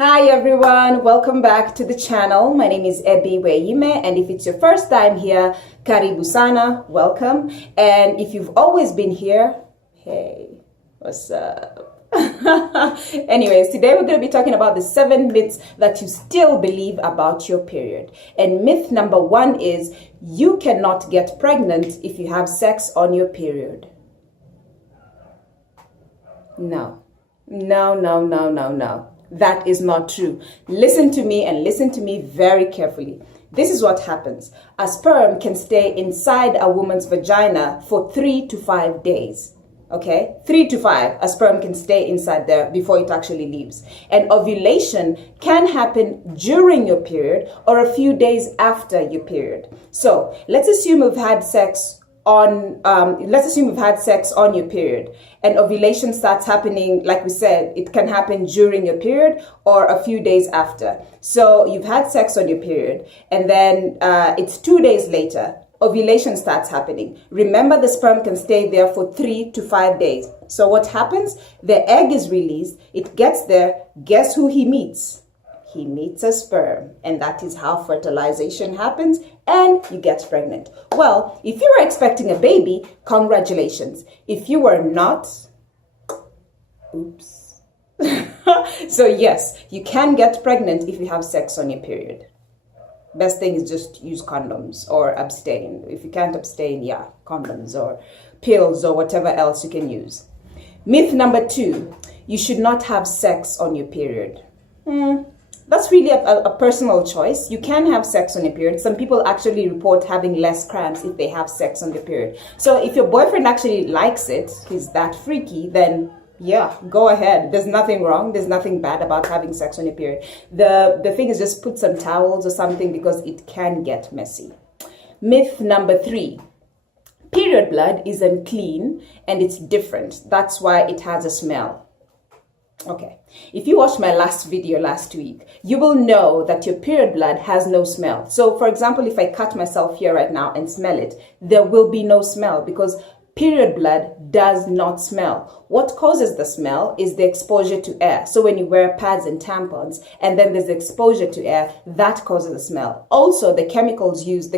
Hi everyone, welcome back to the channel. My name is Ebi Weyime, and if it's your first time here, karibu sana, welcome. And if you've always been here, hey, what's up? Anyways, today we're going to be talking about the 7 myths that you still believe about your period. And myth number 1 is you cannot get pregnant if you have sex on your period. No. That is not true. Listen to me and listen to me very carefully. This is what happens. A sperm can stay inside a woman's vagina for 3 to 5 days. Okay? 3 to 5. A sperm can stay inside there before it actually leaves. And ovulation can happen during your period or a few days after your period. So let's assume we've had sex on your period, and ovulation starts happening. Like we said, it can happen during your period or a few days after. So you've had sex on your period, and then it's 2 days later, ovulation starts happening. Remember, the sperm can stay there for 3 to 5 days. So what happens? The egg is released, it gets there. Guess who he meets? He meets a sperm, and that is how fertilization happens, and you get pregnant. Well, if you were expecting a baby, congratulations. If you were not, oops. So yes, you can get pregnant if you have sex on your period. Best thing is just use condoms or abstain. If you can't abstain, yeah, condoms or pills or whatever else you can use. Myth number 2, you should not have sex on your period. That's really a personal choice. You can have sex on your period. Some people actually report having less cramps if they have sex on their period. So if your boyfriend actually likes it, he's that freaky, then yeah, go ahead. There's nothing wrong. There's nothing bad about having sex on your period. The thing is, just put some towels or something because it can get messy. Myth number 3. Period blood is unclean and it's different. That's why it has a smell. Okay, if you watched my last video last week, you will know that your period blood has no smell. So for example, if I cut myself here right now and smell it, there will be no smell because period blood does not smell. What causes the smell is the exposure to air. So when you wear pads and tampons and then there's exposure to air, that causes the smell. Also, the chemicals and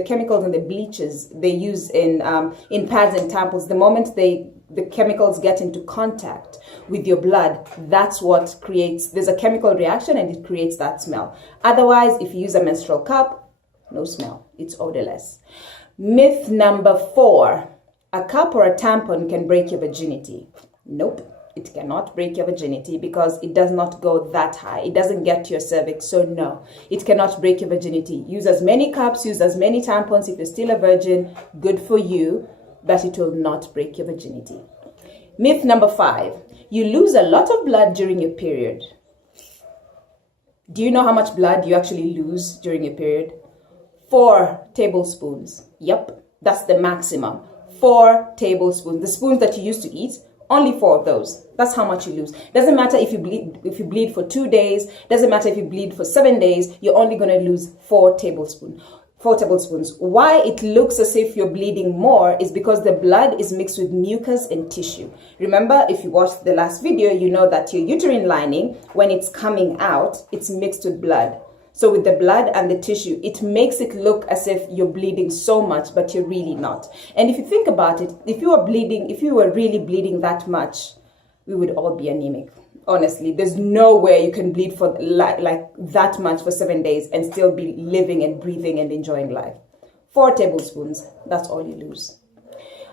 the bleaches they use in pads and tampons, the moment the chemicals get into contact with your blood, that's what creates, there's a chemical reaction and it creates that smell. Otherwise, if you use a menstrual cup, no smell, it's odorless. Myth number 4, a cup or a tampon can break your virginity. Nope, it cannot break your virginity because it does not go that high. It doesn't get to your cervix, so no, it cannot break your virginity. Use as many cups, use as many tampons. If you're still a virgin, good for you, but it will not break your virginity. Myth number 5, you lose a lot of blood during your period. Do you know how much blood you actually lose during your period? 4 tablespoons. Yep, that's the maximum. 4 tablespoons. The spoons that you used to eat, only 4 of those. That's how much you lose. Doesn't matter if you bleed for 2 days. Doesn't matter if you bleed for 7 days. You're only going to lose 4 tablespoons. 4 tablespoons. Why it looks as if you're bleeding more is because the blood is mixed with mucus and tissue. Remember, if you watched the last video, you know that your uterine lining, when it's coming out, it's mixed with blood. So with the blood and the tissue, it makes it look as if you're bleeding so much, but you're really not. And if you think about it, if you were really bleeding that much, we would all be anemic. Honestly, there's no way you can bleed for like that much for 7 days and still be living and breathing and enjoying life. 4 tablespoons, that's all you lose.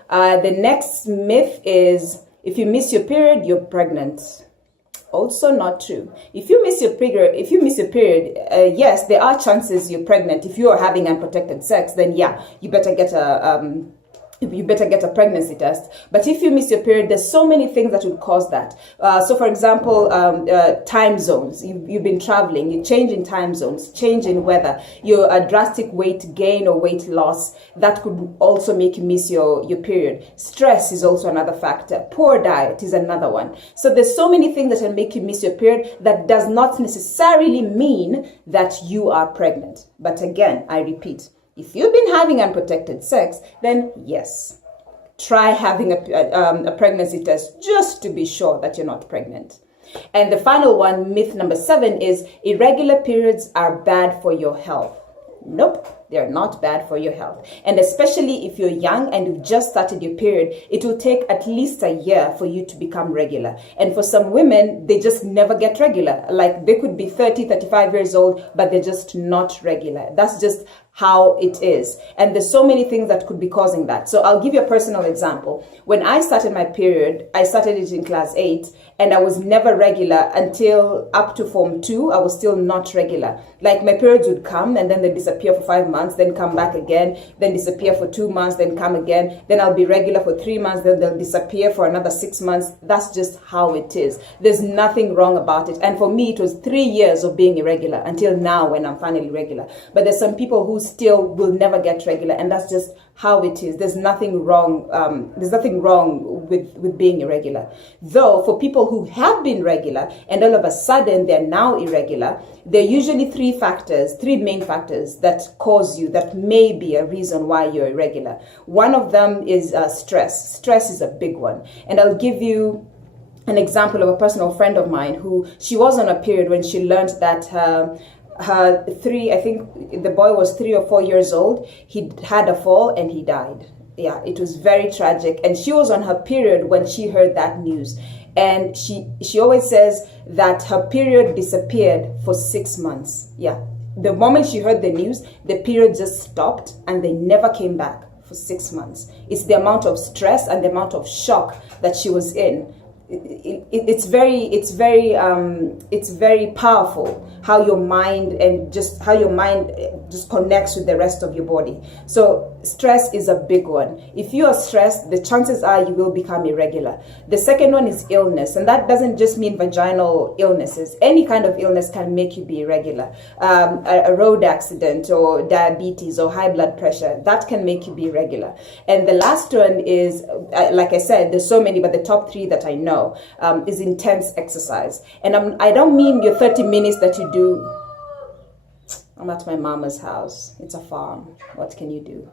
The next myth is if you miss your period, you're pregnant. Also not true. If you miss your period, yes, there are chances you're pregnant. If you are having unprotected sex, then yeah, you better get a pregnancy test. But if you miss your period, there's so many things that would cause that. So for example, time zones. You've been traveling, you change in time zones, change in weather, a drastic weight gain or weight loss, that could also make you miss your period. Stress is also another factor. Poor diet is another one. So there's so many things that can make you miss your period. That does not necessarily mean that you are pregnant. But again, I repeat, if you've been having unprotected sex, then yes, try having a pregnancy test just to be sure that you're not pregnant. And the final one, myth number 7, is irregular periods are bad for your health. Nope, they're not bad for your health. And especially if you're young and you've just started your period, it will take at least a year for you to become regular. And for some women, they just never get regular. Like they could be 30, 35 years old, but they're just not regular. That's just how it is. And there's so many things that could be causing that. So I'll give you a personal example. When I started my period, I started it in class 8, and I was never regular until up to form 2. I was still not regular. Like my periods would come and then they disappear for 5 months, then come back again, then disappear for 2 months, then come again. Then I'll be regular for 3 months, then they'll disappear for another 6 months. That's just how it is. There's nothing wrong about it. And for me, it was 3 years of being irregular until now when I'm finally regular. But there's some people who still will never get regular, and that's just how it is. There's nothing wrong. There's nothing wrong with being irregular. Though for people who have been regular and all of a sudden they're now irregular, there are usually three main factors that cause you, that may be a reason why you're irregular. One of them is stress. Stress is a big one, and I'll give you an example of a personal friend of mine who, she was on a period when she learned that I think the boy was 3 or 4 years old. He had a fall and he died. Yeah, it was very tragic. And she was on her period when she heard that news. And she always says that her period disappeared for 6 months. Yeah, the moment she heard the news, the period just stopped and they never came back for 6 months. It's the amount of stress and the amount of shock that she was in. It's very powerful how your mind just connects with the rest of your body. So stress is a big one. If you are stressed, the chances are you will become irregular. The second one is illness, and that doesn't just mean vaginal illnesses. Any kind of illness can make you be irregular. A road accident or diabetes or high blood pressure, that can make you be irregular. And the last one is, like I said, there's so many, but the top 3 that I know is intense exercise. And I don't mean your 30 minutes that you do. I'm at my mama's house. It's a farm. What can you do?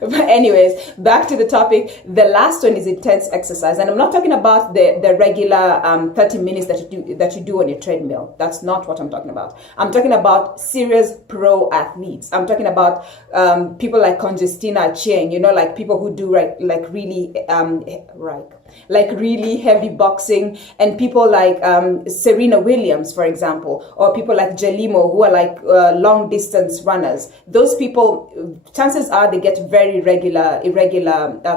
But anyways, back to the topic. The last one is intense exercise, and I'm not talking about the regular 30 minutes that you do on your treadmill. That's not what I'm talking about. I'm talking about serious pro athletes. I'm talking about people like Conjestina Chieng, like people who do really heavy boxing, and people like Serena Williams, for example, or people like Jelimo, who are like long distance runners. Those people, chances are they get very irregular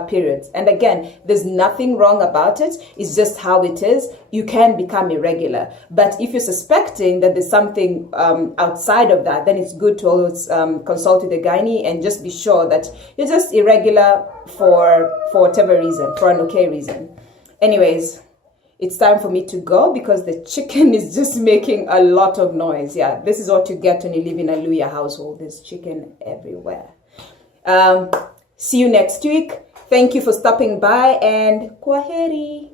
periods. And again, there's nothing wrong about it. It's just how it is. You can become irregular. But if you're suspecting that there's something outside of that, then it's good to always consult with a gynae and just be sure that you're just irregular for whatever reason, for an okay reason. Anyways, it's time for me to go because the chicken is just making a lot of noise. Yeah, this is what you get when you live in a Luya household. There's chicken everywhere. See you next week. Thank you for stopping by, and kwaheri.